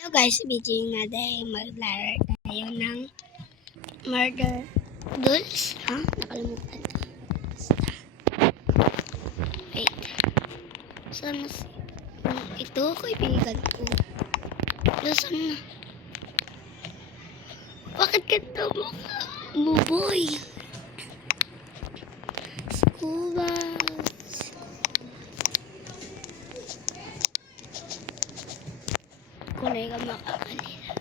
Hello guys, video nga dahil maglaro tayo ng murder dolls. Nakalimutan ko. Wait. Saan na ito? Kaibigan ko. Saan na? Bakit ganito mo, boy? Scuba. Kulay ka makakalila.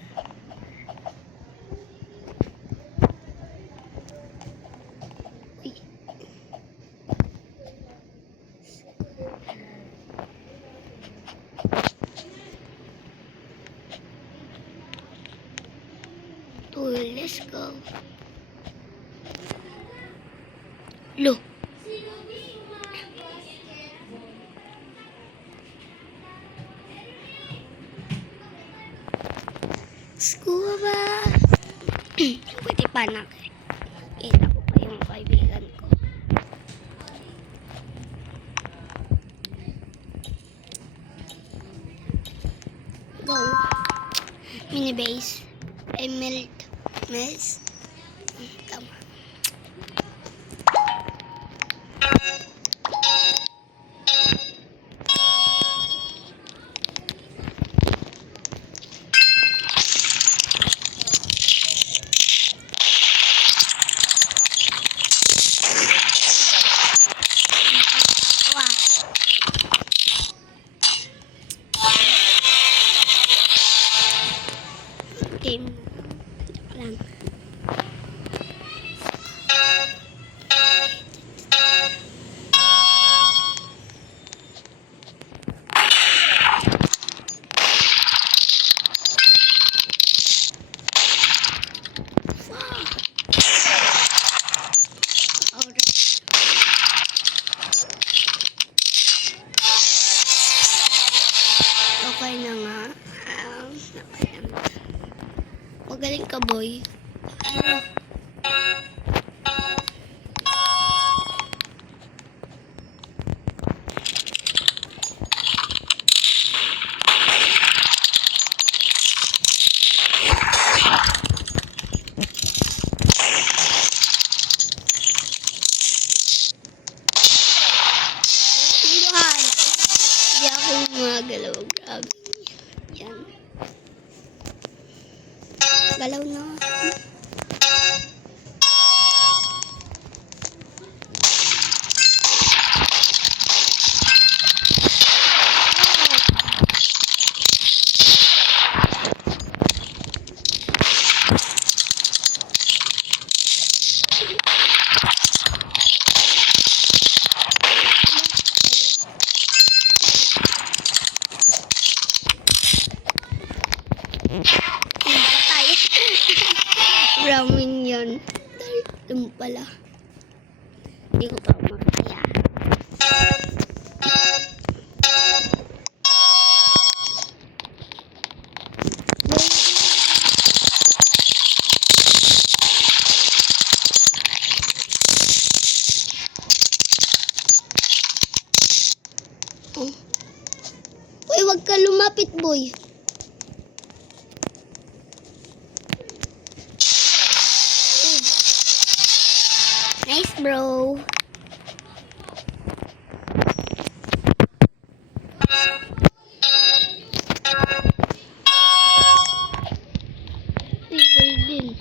Uy. Let's go. Lo. Scuba. Pwede pa na. Kita ko pa yung kaibigan ko. Go. Mini base. Emerald. Mess. Tama. Game lang. Okay na nga. Magaling ka, boy. Ano? Hindi ako magalaw. Grabe. Yan. Galaw na. Patay. Ramen yun. Dahil pala. Hindi ko pa makaya. Uy, wag ka lumapit, boy. Nice, bro. Golden.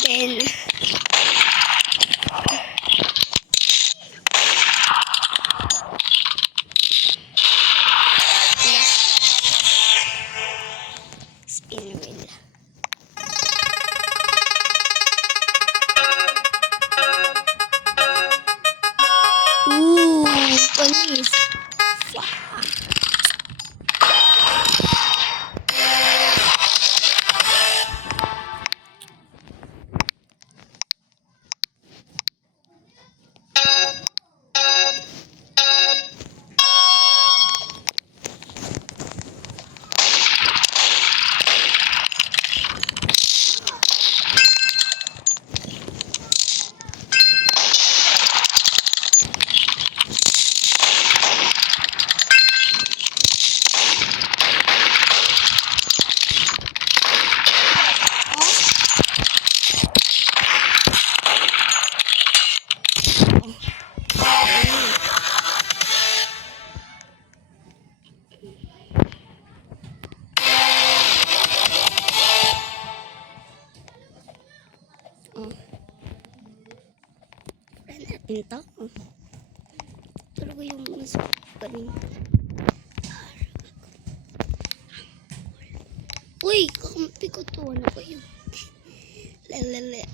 Again. Spin wheel. Ooh, panis. Oh. Pwede natin to. Oh. Pero ko yung mas pa rin. Uy! Kakampi ko to. Ano ba yun? Lalala.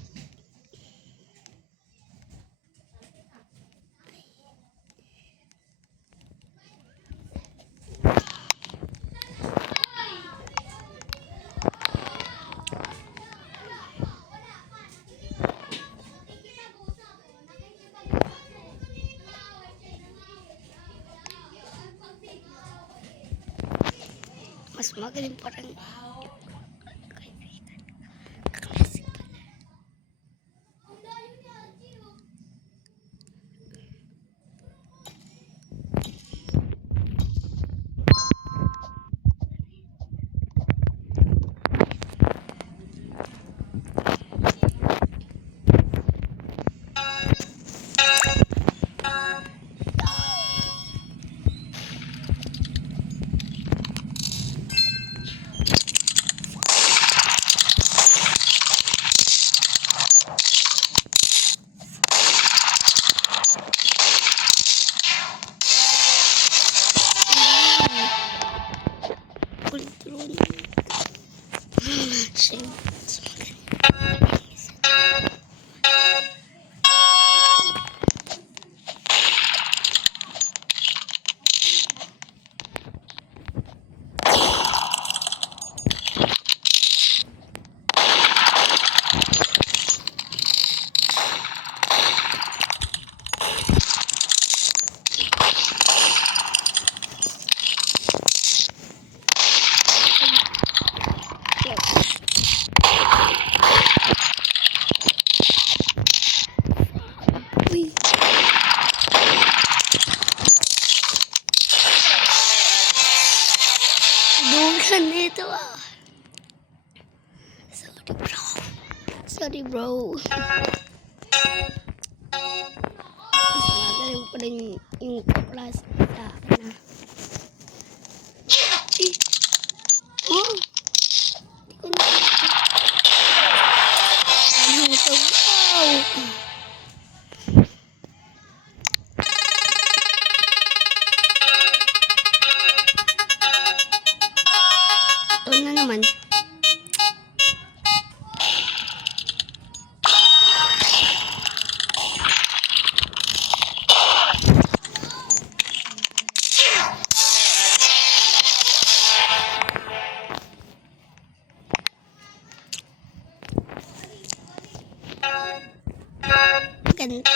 Mas magaling parang classic pala. Ultron. Same. Uy. Dugan nito ah. Sorry bro. Sorry bro. Mas magaling pa rin yung class sa akin ah. Oh. Hindi ko na. Ano ito? Wow. Ito na naman. Ganito.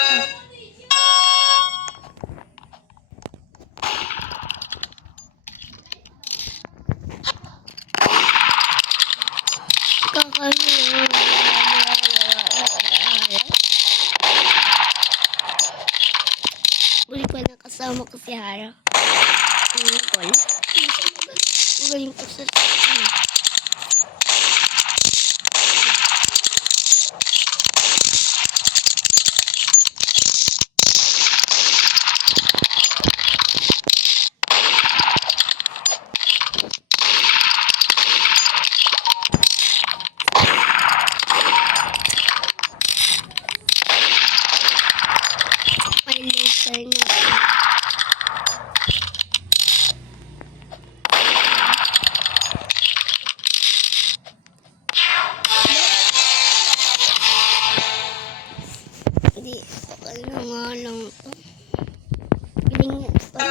Kakahiya. Uli pa na kasama ko si Hara. Ang call. Magaling ko sa ano. May laser na. Hindi, okay na nga lang ito. Piling nga pa.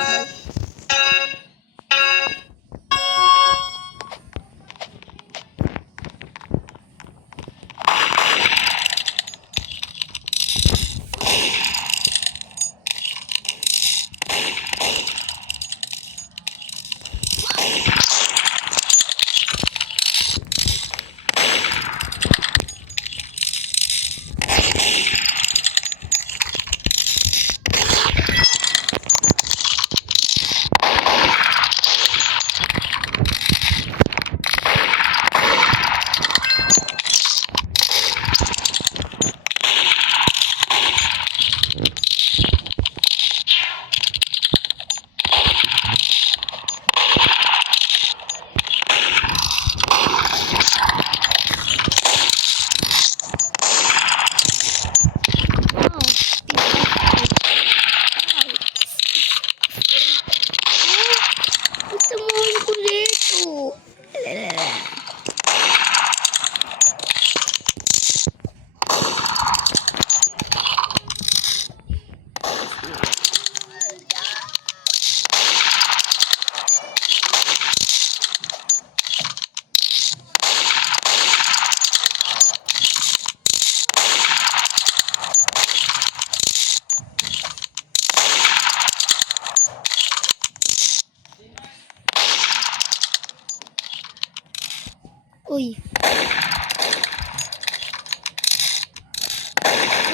Uy.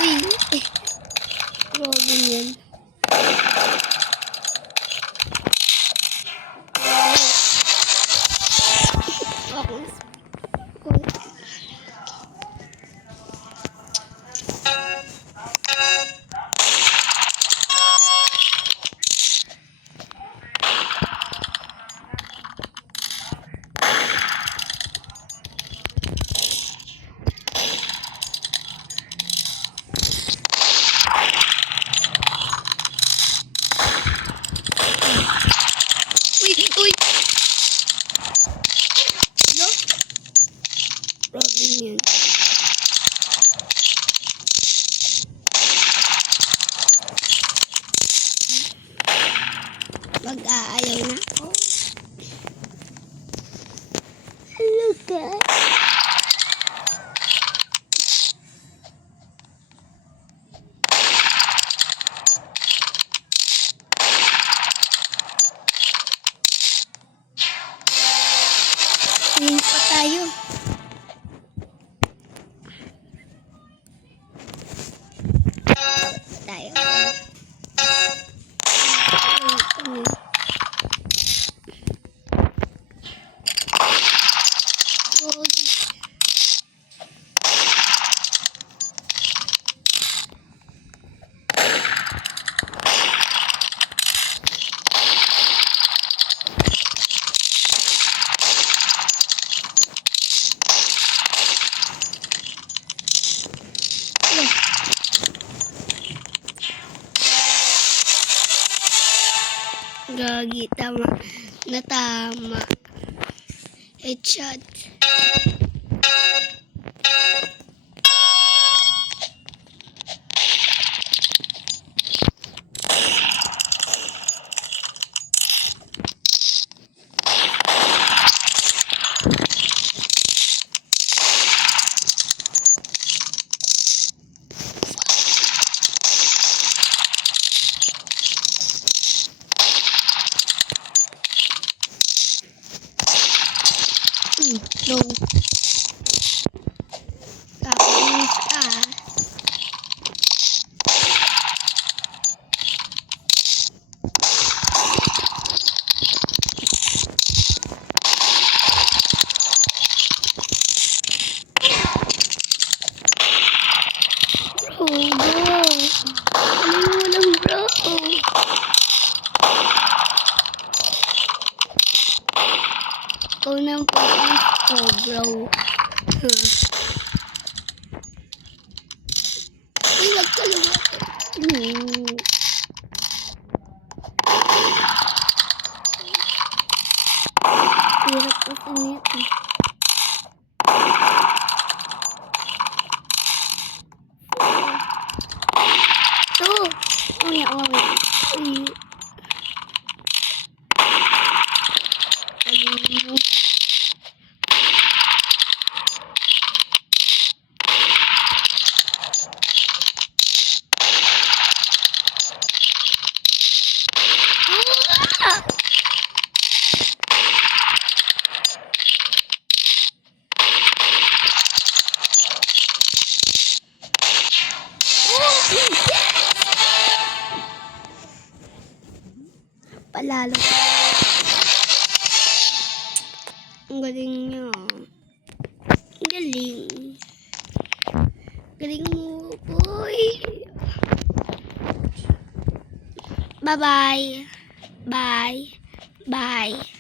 Uy. Grabe yan. Ako. Uy! No? Problem yun. Mag-aayaw na ako. Hello, guys. Win pa tayo. Gagi, tama. Natama. Headshot. No. Tapos, bro. Ano mo lang, bro? Ikaw na po ang bro. Uy, wag ka lumapit. Hirap po sa net. Ito. Uy, uy. Palalo. Ang galing niya. Ang galing. Galing mo, boy. Bye-bye. Bye. Bye.